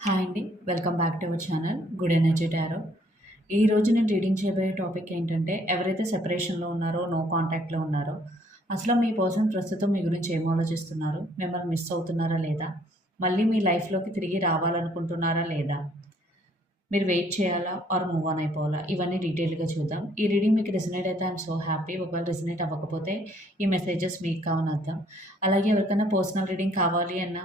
Hi అండి. Welcome back to our channel good energy tarot. ఈ రోజు నేను రీడింగ్ చేయబోయే టాపిక్ ఏంటంటే ఎవరైతే సెపరేషన్లో ఉన్నారో నో కాంటాక్ట్లో ఉన్నారో అసలు మీ పర్సన్ ప్రస్తుతం మీ గురించి ఏం ఆలోచిస్తున్నారు? మిమ్మల్ని మిస్ అవుతున్నారా లేదా? మళ్ళీ మీ లైఫ్లోకి తిరిగి రావాలనుకుంటున్నారా లేదా? మీరు వెయిట్ చేయాలా? ఆర్ మూవ్ ఆన్ అయిపోవాలా? ఇవన్నీ డీటెయిల్గా చూద్దాం. ఈ రీడింగ్ మీకు రెసినేట్ అయితే ఐఎమ్ సో హ్యాపీ. ఒకవేళ రెసినేట్ అవ్వకపోతే ఈ మెసేజెస్ మీకు కావని అర్థం అలాగే ఎవరికైనా పర్సనల్ రీడింగ్ కావాలి అన్నా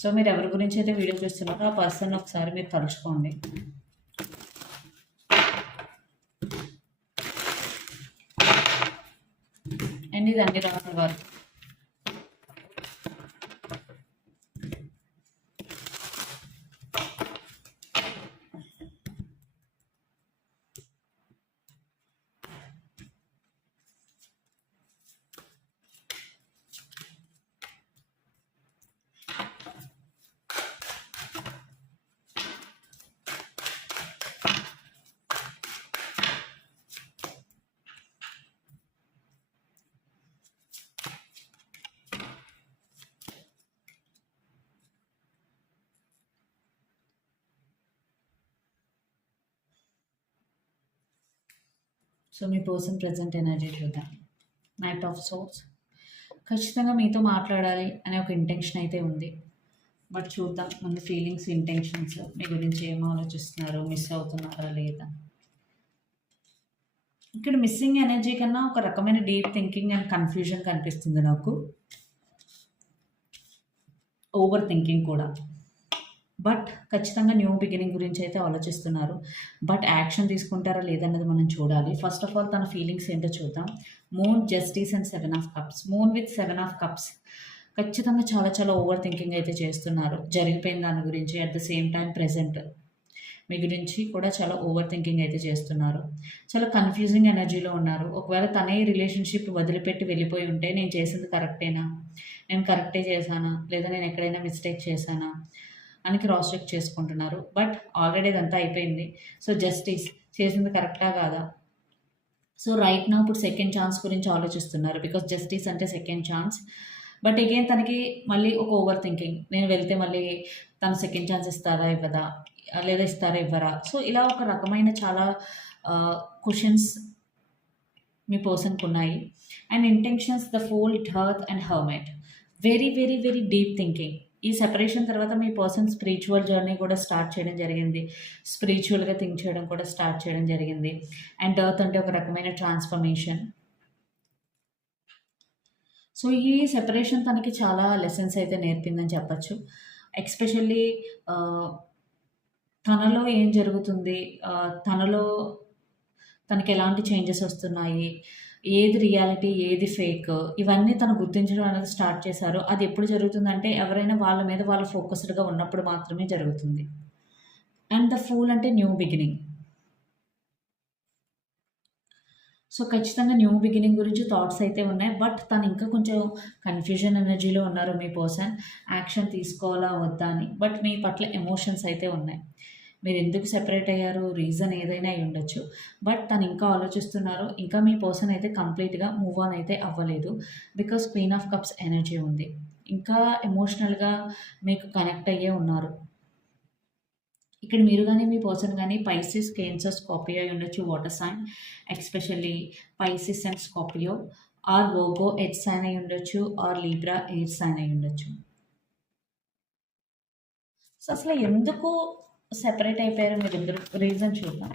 సో మీరు ఎవరి గురించి అయితే వీడియో చూస్తున్నారో ఆ పర్సన్ ఒకసారి మీరు తలుచుకోండి. అండ్ ఇది అన్ని రాసిన వారు సో మీ పర్సన్ ప్రజెంట్ ఎనర్జీ చూద్దాం. నైట్ ఆఫ్ సోర్స్ ఖచ్చితంగా మీతో మాట్లాడాలి అనే ఒక ఇంటెన్షన్ అయితే ఉంది. బట్ చూద్దాం ముందు ఫీలింగ్స్ ఇంటెన్షన్స్ మీ గురించి ఏం ఆలోచిస్తున్నారు? మిస్ అవుతున్నారా లేదా? ఇక్కడ మిస్సింగ్ ఎనర్జీ కన్నా ఒక రకమైన డీప్ థింకింగ్ అండ్ కన్ఫ్యూజన్ కనిపిస్తుంది నాకు. ఓవర్ థింకింగ్ కూడా. బట్ ఖచ్చితంగా న్యూ బిగినింగ్ గురించి అయితే ఆలోచిస్తున్నారు. బట్ యాక్షన్ తీసుకుంటారా లేదన్నది మనం చూడాలి. ఫస్ట్ ఆఫ్ ఆల్ తన ఫీలింగ్స్ ఏంటో చూద్దాం. Moon justice and seven of cups. Moon with seven of cups. ఖచ్చితంగా చాలా చాలా ఓవర్ థింకింగ్ అయితే చేస్తున్నారు. జరిగిపోయిన దాని గురించి at the same time present మీ గురించి కూడా చాలా ఓవర్ థింకింగ్ అయితే చేస్తున్నారు. చాలా కన్ఫ్యూజింగ్ ఎనర్జీలో ఉన్నారు. ఒకవేళ తనే రిలేషన్షిప్ వదిలిపెట్టి వెళ్ళిపోయి ఉంటే నేను చేసింది కరెక్టేనా? నేను కరెక్టే చేశానా? లేదా నేను ఎక్కడైనా మిస్టేక్ చేశానా? అని క్రాస్ చెక్ చేసుకుంటున్నారు. బట్ ఆల్రెడీ ఇదంతా అయిపోయింది. సో జస్టిస్ చేసింది కరెక్టా కాదా? సో రైట్ నా ఇప్పుడు సెకండ్ ఛాన్స్ గురించి ఆలోచిస్తున్నారు. బికాస్ జస్టిస్ అంటే సెకండ్ ఛాన్స్ బట్ అగైన్ తనకి మళ్ళీ ఒక ఓవర్ థింకింగ్ నేను వెళ్తే మళ్ళీ తను సెకండ్ ఛాన్స్ ఇస్తారా ఇవ్వదా? లేదా ఇస్తారా ఇవ్వరా? సో ఇలా ఒక రకమైన చాలా క్వశ్చన్స్ మీ పర్సన్కి ఉన్నాయి. And intentions the fool heart and hermit very very very deep thinking ఈ సెపరేషన్ తర్వాత మీ పర్సన్ స్పిరిచువల్ జర్నీ కూడా స్టార్ట్ చేయడం జరిగింది. స్పిరిచువల్గా థింక్ చేయడం కూడా స్టార్ట్ చేయడం జరిగింది. అండ్ ఎర్త్ అంటే ఒక రకమైన ట్రాన్స్ఫర్మేషన్ సో ఈ సెపరేషన్ తనకి చాలా లెసన్స్ అయితే నేర్పిందని చెప్పచ్చు. ఎక్స్పెషల్లీ తనలో ఏం జరుగుతుంది? తనలో తనకి ఎలాంటి చేంజెస్ వస్తున్నాయి? ఏది రియాలిటీ ఏది ఫేక్ ఇవన్నీ తను గుర్తించడం అనేది స్టార్ట్ చేశారు. అది ఎప్పుడు జరుగుతుందంటే ఎవరైనా వాళ్ళ మీద వాళ్ళు ఫోకస్డ్గా ఉన్నప్పుడు మాత్రమే జరుగుతుంది. అండ్ ద ఫూల్ అంటే న్యూ బిగినింగ్ సో ఖచ్చితంగా న్యూ బిగినింగ్ గురించి థాట్స్ అయితే ఉన్నాయి. బట్ తను ఇంకా కొంచెం కన్ఫ్యూజన్ ఎనర్జీలో ఉన్నారు మీ పర్సన్ యాక్షన్ తీసుకోవాలా వద్దా అని. బట్ మీ పట్ల ఎమోషన్స్ అయితే ఉన్నాయి. మీరు ఎందుకు సెపరేట్ అయ్యారు? రీజన్ ఏదైనా అయి ఉండొచ్చు. బట్ తను ఇంకా ఆలోచిస్తున్నారు. ఇంకా మీ పర్సన్ అయితే కంప్లీట్గా మూవ్ ఆన్ అయితే అవ్వలేదు. Because queen of cups energy ఉంది. ఇంకా ఎమోషనల్గా మీకు కనెక్ట్ అయ్యే ఉన్నారు. ఇక్కడ మీరు కానీ మీ పర్సన్ కానీ పైసిస్ కేన్సర్ స్కాపియో అయి ఉండొచ్చు water sign especially Pisces and Scorpio or Virgo earth sign అయి ఉండొచ్చు. ఆర్ లీబ్రా ఎయిర్ సైన్ అయి ఉండొచ్చు. సో అసలు ఎందుకు సెపరేట్ అయిపోయారు మీరు ఇద్దరు రీజన్ చూద్దాం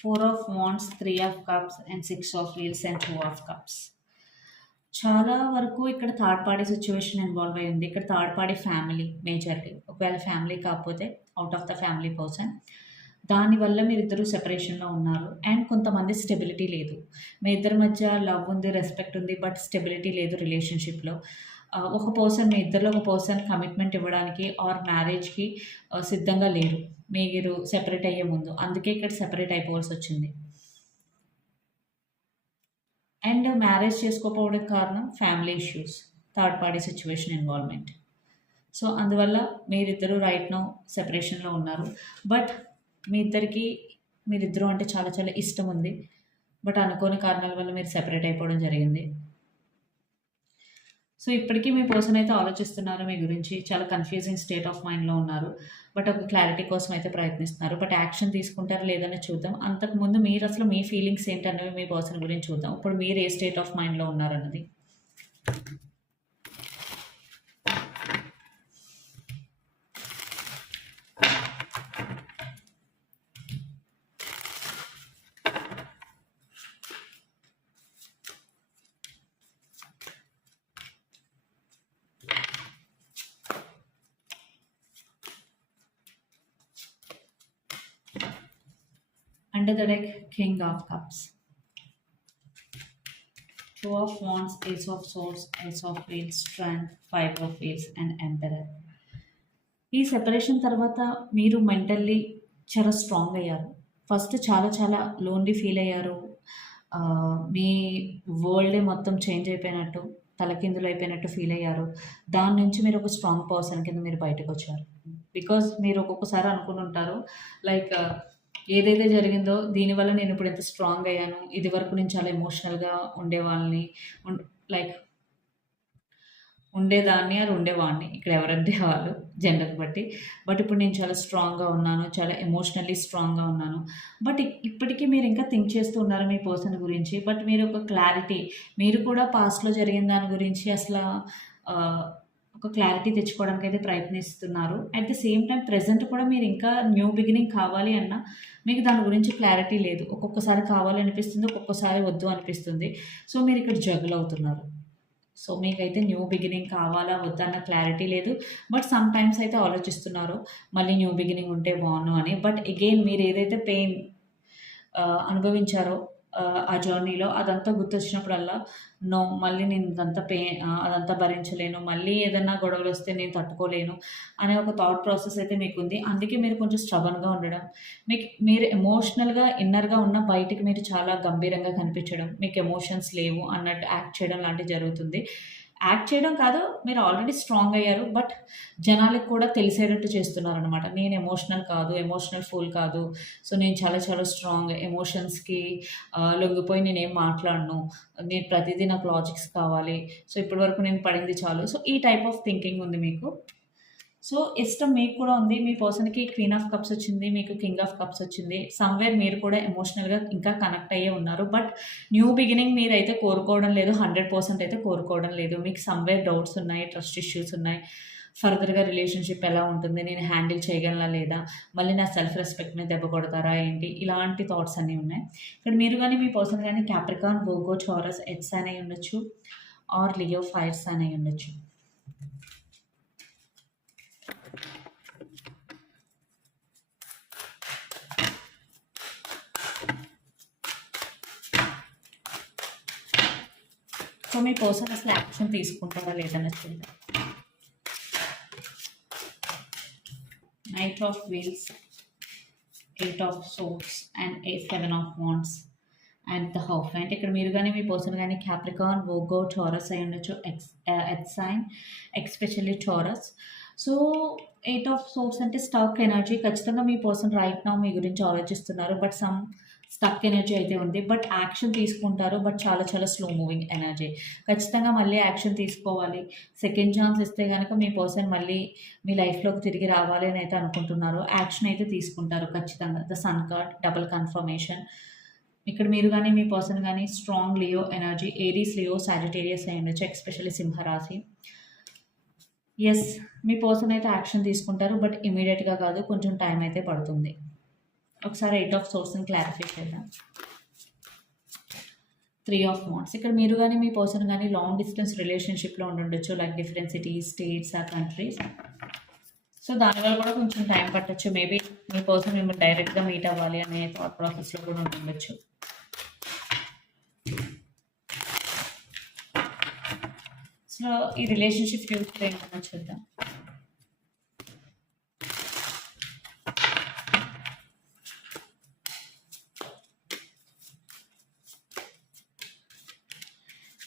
four of wands three of cups and six of wheels and two of cups చాలా వరకు ఇక్కడ థర్డ్ పార్టీ సిచ్యువేషన్ ఇన్వాల్వ్ అయి ఉంది. ఇక్కడ థర్డ్ పార్టీ ఫ్యామిలీ మేజర్లీ ఒకవేళ ఫ్యామిలీ కాకపోతే out of the family person దానివల్ల మీరిద్దరూ సెపరేషన్లో ఉన్నారు. అండ్ కొంతమంది స్టెబిలిటీ లేదు. మీ ఇద్దరి మధ్య లవ్ ఉంది రెస్పెక్ట్ ఉంది బట్ స్టెబిలిటీ లేదు రిలేషన్షిప్లో ఒక పర్సన్ మీ ఇద్దరిలో ఒక పర్సన్ కమిట్మెంట్ ఇవ్వడానికి ఆర్ మ్యారేజ్కి సిద్ధంగా లేరు. మీరు సెపరేట్ అయ్యే ముందు. అందుకే ఇక్కడ సెపరేట్ అయిపోవాల్సి వచ్చింది. అండ్ మ్యారేజ్ చేసుకోకపోవడానికి కారణం family issues third party situation involvement. So అందువల్ల మీరిద్దరూ రైట్ నో సెపరేషన్లో ఉన్నారు. బట్ మీ ఇద్దరికి మీరిద్దరూ అంటే చాలా చాలా ఇష్టం ఉంది బట్ అనుకోని కారణాల వల్ల మీరు సెపరేట్ అయిపోవడం జరిగింది. సో ఇప్పటికీ మీ పర్సన్ అయితే ఆలోచిస్తున్నారు మీ గురించి. చాలా కన్ఫ్యూజింగ్ స్టేట్ ఆఫ్ మైండ్లో ఉన్నారు. బట్ ఒక క్లారిటీ కోసం అయితే ప్రయత్నిస్తున్నారు. బట్ యాక్షన్ తీసుకుంటారు లేదని చూద్దాం. అంతకుముందు మీరు అసలు మీ ఫీలింగ్స్ ఏంటనేవి మీ పర్సన్ గురించి చూద్దాం. ఇప్పుడు మీరు ఏ స్టేట్ ఆఫ్ మైండ్లో ఉన్నారన్నది Under the deck, King of Cups. Two of Wands, Ace of Swords, Ace of Wheels, Strength, Five of Wheels, and Emperor. ఈ సెపరేషన్ తర్వాత మీరు మెంటల్లీ చాలా స్ట్రాంగ్ అయ్యారు ఫస్ట్ చాలా చాలా లోన్లీ ఫీల్ అయ్యారు మీ వరల్డే మొత్తం చేంజ్ అయిపోయినట్టు తలకిందులు అయిపోయినట్టు ఫీల్ అయ్యారు దాని నుంచి మీరు ఒక స్ట్రాంగ్ పర్సన్ కింద మీరు బయటకు వచ్చారు బికాజ్ మీరు ఒక్కొక్కసారి అనుకుని ఉంటారు లైక్ ఏదైతే జరిగిందో దీనివల్ల నేను ఇప్పుడు ఎంత స్ట్రాంగ్ అయ్యాను ఇది వరకు నేను చాలా ఎమోషనల్గా ఉండేవాళ్ళని లైక్ ఉండేదాన్ని అది ఉండేవాడిని. ఇక్కడ ఎవరంటే వాళ్ళు జెండర్ బట్టి. బట్ ఇప్పుడు నేను చాలా స్ట్రాంగ్గా ఉన్నాను చాలా ఎమోషనల్లీ స్ట్రాంగ్గా ఉన్నాను. బట్ ఇప్పటికీ మీరు ఇంకా థింక్ చేస్తూ ఉన్నారు మీ పర్సన్ గురించి? బట్ మీరు ఒక క్లారిటీ మీరు కూడా పాస్ట్లో జరిగిన దాని గురించి అసలు ఒక క్లారిటీ తెచ్చుకోవడానికి అయితే ప్రయత్నిస్తున్నారు. At the same time present కూడా మీరు ఇంకా న్యూ బిగినింగ్ కావాలి అన్న మీకు దాని గురించి క్లారిటీ లేదు. ఒక్కొక్కసారి కావాలి అనిపిస్తుంది ఒక్కొక్కసారి వద్దు అనిపిస్తుంది. సో మీరు ఇక్కడ జగులు అవుతున్నారు. సో మీకైతే న్యూ బిగినింగ్ కావాలా వద్దా అన్న క్లారిటీ లేదు. బట్ సమ్ టైమ్స్ అయితే ఆలోచిస్తున్నారు మళ్ళీ న్యూ బిగినింగ్ ఉంటే బాగున్నాను అని. బట్ అగైన్ మీరు ఏదైతే పెయిన్ uh, అనుభవించారో ఆ, జర్నీలో అదంతా గుర్తొచ్చినప్పుడల్లా నో మళ్ళీ నేను ఇదంతా పే అదంతా భరించలేను మళ్ళీ ఏదైనా గొడవలు వస్తే నేను తట్టుకోలేను అనే ఒక థాట్ ప్రాసెస్ అయితే మీకు ఉంది అందుకే మీరు కొంచెం స్ట్రబన్గా ఉండడం. మీకు మీరు ఎమోషనల్గా ఇన్నర్గా ఉన్న బయటికి మీరు చాలా గంభీరంగా కనిపించడం మీకు ఎమోషన్స్ లేవు అన్నట్టు యాక్ట్ చేయడం లాంటివి జరుగుతుంది. యాక్ట్ చేయడం కాదు మీరు ఆల్రెడీ స్ట్రాంగ్ అయ్యారు బట్ జనాలకు కూడా తెలిసేటట్టు చేస్తున్నారు అనమాట నేను ఎమోషనల్ కాదు ఎమోషనల్ ఫుల్ కాదు. సో నేను చాలా చాలా స్ట్రాంగ్ ఎమోషన్స్కి లొంగిపోయి నేను ఏం మాట్లాడను. నేను ప్రతిదీ నాకు లాజిక్స్ కావాలి. సో ఇప్పటి వరకు నేను పడింది చాలు. సో ఈ టైప్ ఆఫ్ థింకింగ్ ఉంది మీకు. సో ఇష్టం మీకు కూడా ఉంది మీ పర్సన్కి క్వీన్ ఆఫ్ కప్స్ వచ్చింది మీకు కింగ్ ఆఫ్ కప్స్ వచ్చింది సమ్వేర్ మీరు కూడా ఎమోషనల్గా ఇంకా కనెక్ట్ అయ్యే ఉన్నారు. బట్ న్యూ బిగినింగ్ మీరు అయితే కోరుకోవడం లేదు హండ్రెడ్ పర్సెంట్ అయితే కోరుకోవడం లేదు. మీకు సమ్వేర్ డౌట్స్ ఉన్నాయి ట్రస్ట్ ఇష్యూస్ ఉన్నాయి. ఫర్దర్గా రిలేషన్షిప్ ఎలా ఉంటుంది నేను హ్యాండిల్ చేయగలనా లేదా? మళ్ళీ నా సెల్ఫ్ రెస్పెక్ట్ మీద దెబ్బ కొడతారా ఏంటి? ఇలాంటి థాట్స్ అన్నీ ఉన్నాయి. ఇక్కడ మీరు కానీ మీ పర్సన్ కానీ క్యాప్రికాన్ బోగో చోరస్ ఎట్స్ అనే ఉండొచ్చు ఆర్ లియో ఫైర్స్ అనే ఉండొచ్చు. సో మీ పర్సన్ అసలు యాక్షన్ తీసుకుంటారా లేదన్నది చూద్దాం knight of wheels eight of swords and eight seven of wands and the హౌఫ్ అంటే ఇక్కడ మీరు కానీ మీ పర్సన్ కానీ క్యాప్రికాన్ వోగో టోరస్ అయి ఉండొచ్చు ex ex sign especially Taurus so eight of swords అంటే స్టాక్ ఎనర్జీ ఖచ్చితంగా మీ పర్సన్ రైట్ నా మీ గురించి ఆలోచిస్తున్నారు బట్ సమ్ స్టక్ ఎనర్జీ అయితే ఉంది. బట్ యాక్షన్ తీసుకుంటారు. బట్ చాలా చాలా స్లో మూవింగ్ ఎనర్జీ ఖచ్చితంగా మళ్ళీ యాక్షన్ తీసుకోవాలి. సెకండ్ ఛాన్స్ ఇస్తే కనుక మీ పర్సన్ మళ్ళీ మీ లైఫ్లోకి తిరిగి రావాలి అని అయితే అనుకుంటున్నారు. యాక్షన్ అయితే తీసుకుంటారు ఖచ్చితంగా. The sun card double confirmation ఇక్కడ మీరు కానీ మీ పర్సన్ కానీ strong Leo energy Aries Leo Sagittarius అయి ఉండొచ్చు ఎక్స్పెషల్లీ సింహరాశి. ఎస్ మీ పర్సన్ అయితే యాక్షన్ తీసుకుంటారు. బట్ ఇమీడియట్గా కాదు కొంచెం టైం అయితే పడుతుంది. ఒకసారి ఎయిట్ ఆఫ్ సోర్స్ని క్లారిఫై చేద్దాం. త్రీ ఆఫ్ వాంట్స్ ఇక్కడ మీరు కానీ మీ పర్సన్ కానీ లాంగ్ డిస్టెన్స్ రిలేషన్షిప్లో ఉండుండొచ్చు లైక్ డిఫరెంట్ సిటీస్ స్టేట్స్ ఆ కంట్రీస్ సో దానివల్ల కూడా కొంచెం టైం పట్టచ్చు. మేబీ మీ పర్సన్ మిమ్మల్ని డైరెక్ట్గా మీట్ అవ్వాలి అనే థాట్ ప్రాసెస్లో కూడా ఉండొచ్చు సో ఈ రిలేషన్షిప్ ఫ్యూచర్ ఏంటో చూద్దాం.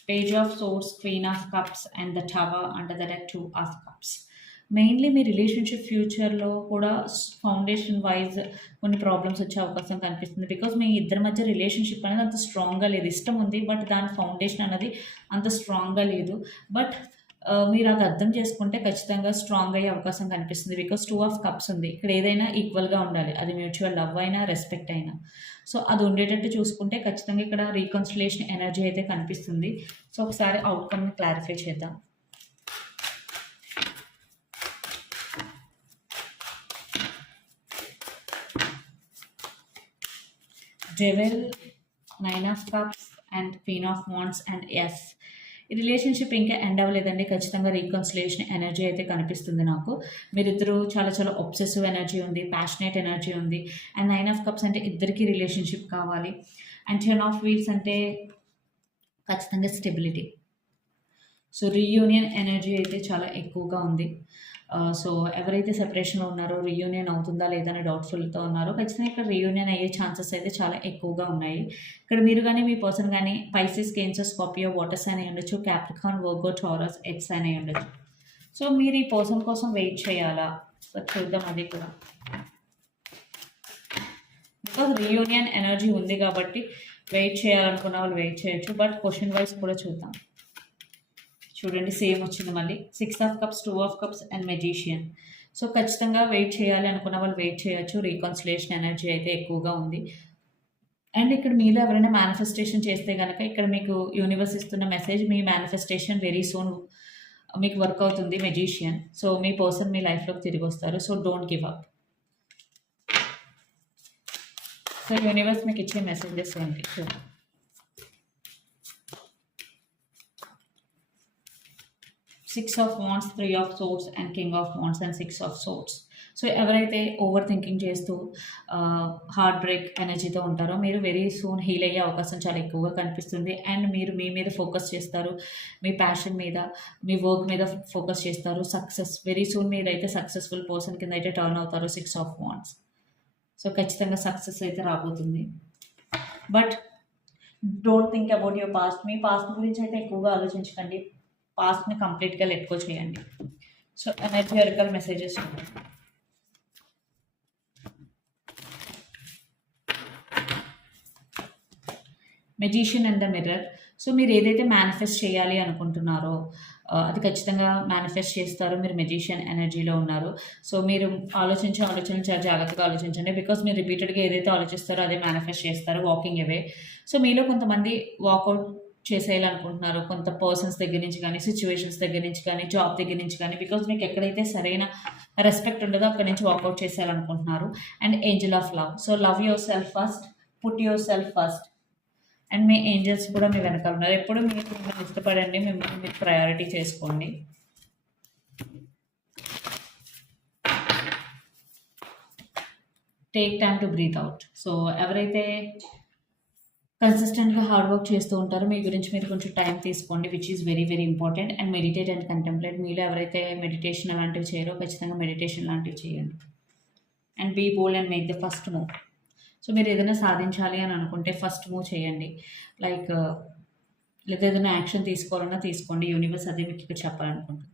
Page of swords queen of cups and the tower under the two of cups mainly me relationship ఫ్యూచర్లో కూడా ఫౌండేషన్ వైజ్ కొన్ని ప్రాబ్లమ్స్ వచ్చే అవకాశం కనిపిస్తుంది. బికాజ్ మీ ఇద్దరి మధ్య రిలేషన్షిప్ అనేది అంత స్ట్రాంగ్గా లేదు. ఇష్టం ఉంది బట్ దాని ఫౌండేషన్ అనేది అంత స్ట్రాంగ్గా లేదు. బట్ మీరు అది అర్థం చేసుకుంటే ఖచ్చితంగా స్ట్రాంగ్ అయ్యే అవకాశం కనిపిస్తుంది. బికాస్ టూ ఆఫ్ కప్స్ ఉంది. ఇక్కడ ఏదైనా ఈక్వల్గా ఉండాలి. అది మ్యూచువల్ లవ్ అయినా రెస్పెక్ట్ అయినా. సో అది ఉండేటట్టు చూసుకుంటే ఖచ్చితంగా ఇక్కడ రీకన్సిలేషన్ ఎనర్జీ అయితే కనిపిస్తుంది. సో ఒకసారి అవుట్కమ్ని క్లారిఫై చేద్దాం. Devil nine of cups and queen of wands and yes ఈ రిలేషన్షిప్ ఇంకా ఎండ్ అవ్వలేదండి. ఖచ్చితంగా రీకన్సిలేషన్ ఎనర్జీ అయితే కనిపిస్తుంది నాకు. మీరిద్దరూ చాలా చాలా ఒబ్సెసివ్ ఎనర్జీ ఉంది ప్యాషనేట్ ఎనర్జీ ఉంది. అండ్ నైన్ ఆఫ్ కప్స్ అంటే ఇద్దరికి రిలేషన్షిప్ కావాలి. అండ్ టెన్ ఆఫ్ వీల్స్ అంటే ఖచ్చితంగా స్టెబిలిటీ సో రీయూనియన్ ఎనర్జీ అయితే చాలా ఎక్కువగా ఉంది. సో ఎవరైతే సెపరేషన్లో ఉన్నారో రీయూనియన్ అవుతుందా లేదని డౌట్ఫుల్తో ఉన్నారో ఖచ్చితంగా ఇక్కడ రీయూనియన్ అయ్యే ఛాన్సెస్ అయితే చాలా ఎక్కువగా ఉన్నాయి. ఇక్కడ మీరు కానీ మీ పర్సన్ కానీ పైసెస్ కేన్సర్ స్కాపియో వాటర్స్ అని ఉండొచ్చు క్యాప్రికాన్ వర్గో టోరస్ ఎక్స్ అని ఉండొచ్చు. సో మీరు ఈ పర్సన్ కోసం వెయిట్ చేయాలా? చూద్దాం అది కూడా. బికాజ్ రీయూనియన్ ఎనర్జీ ఉంది కాబట్టి వెయిట్ చేయాలనుకున్న వాళ్ళు వెయిట్ చేయొచ్చు బట్ క్వశ్చన్ వైజ్ కూడా చూద్దాం. చూడండి సేమ్ వచ్చింది మళ్ళీ. Six of cups two of cups and magician so ఖచ్చితంగా వెయిట్ చేయాలి అనుకున్న వాళ్ళు వెయిట్ చేయొచ్చు. రీకన్సిలేషన్ ఎనర్జీ అయితే ఎక్కువగా ఉంది. అండ్ ఇక్కడ మీలో ఎవరైనా మేనిఫెస్టేషన్ చేస్తే కనుక ఇక్కడ మీకు యూనివర్స్ ఇస్తున్న మెసేజ్ మీ మేనిఫెస్టేషన్ వెరీ సూన్ మీకు వర్క్ అవుతుంది మెజీషియన్ సో మీ పర్సన్ మీ లైఫ్లోకి తిరిగి వస్తారు. So don't give up so universe మీకు ఇచ్చే మెసేజెస్ ఏంటి? Six of wands three of swords and king of wands and six of swords so ఎవరైతే ఓవర్ థింకింగ్ చేస్తూ హార్ట్ బ్రేక్ ఎనర్జీతో ఉంటారో మీరు వెరీ సూన్ హీల్ అయ్యే అవకాశం చాలా ఎక్కువగా కనిపిస్తుంది. అండ్ మీరు మీ మీద ఫోకస్ చేస్తారు మీ ప్యాషన్ మీద మీ వర్క్ మీద ఫోకస్ చేస్తారు. సక్సెస్ వెరీ సూన్ మీరు అయితే సక్సెస్ఫుల్ పర్సన్ కింద అయితే టర్న్ అవుతారు సిక్స్ ఆఫ్ వాండ్స్ సో ఖచ్చితంగా సక్సెస్ అయితే రాబోతుంది. But don't think about your past me past గురించి అయితే ఎక్కువగా ఆలోచించకండి. పాస్ట్ని కంప్లీట్గా లెట్కో చేయండి. సో ఎనర్జియరికల్ మెసేజెస్ ఉన్నాయి magician and the mirror so మీరు ఏదైతే మేనిఫెస్ట్ చేయాలి అనుకుంటున్నారో అది ఖచ్చితంగా మేనిఫెస్ట్ చేస్తారు. మీరు మెజిషియన్ ఎనర్జీలో ఉన్నారు. సో మీరు ఆలోచించి ఆలోచించి చాలా జాగ్రత్తగా ఆలోచించండి. బికాస్ మీరు రిపీటెడ్గా ఏదైతే ఆలోచిస్తారో అదే మేనిఫెస్ట్ చేస్తారు వాకింగ్ అవే సో మీలో కొంతమంది వాకౌట్ చేసేయాలనుకుంటున్నారు. కొంత పర్సన్స్ దగ్గర నుంచి కానీ సిచ్యువేషన్స్ దగ్గర నుంచి కానీ జాబ్ దగ్గర నుంచి కానీ బికాజ్ మీకు ఎక్కడైతే సరైన రెస్పెక్ట్ ఉండదో అక్కడ నుంచి walkout చేసేయాలనుకుంటున్నారు. And angel of love so love yourself first put yourself first and me angels కూడా మీ వెనకాల ఉన్నారు. ఎప్పుడు మీరు మిమ్మల్ని ఇష్టపడండి మిమ్మల్ని మీరు ప్రయారిటీ చేసుకోండి. Take time to breathe out so ఎవరైతే కన్సిస్టెంట్గా హార్డ్ వర్క్ చేస్తూ ఉంటారో. మీ గురించి మీరు కొంచెం టైం తీసుకోండి which is very very important and meditate and contemplate మీలో ఎవరైతే మెడిటేషన్ అలాంటివి చేయరో ఖచ్చితంగా మెడిటేషన్ లాంటివి చేయండి. And be bold and make the first move so మీరు ఏదైనా సాధించాలి అని అనుకుంటే ఫస్ట్ మూవ్ చేయండి. లైక్ uh, లేదా ఏదైనా యాక్షన్ తీసుకోవాలన్నా తీసుకోండి. యూనివర్స్ అదే మీకు చెప్పాలనుకుంటుంది.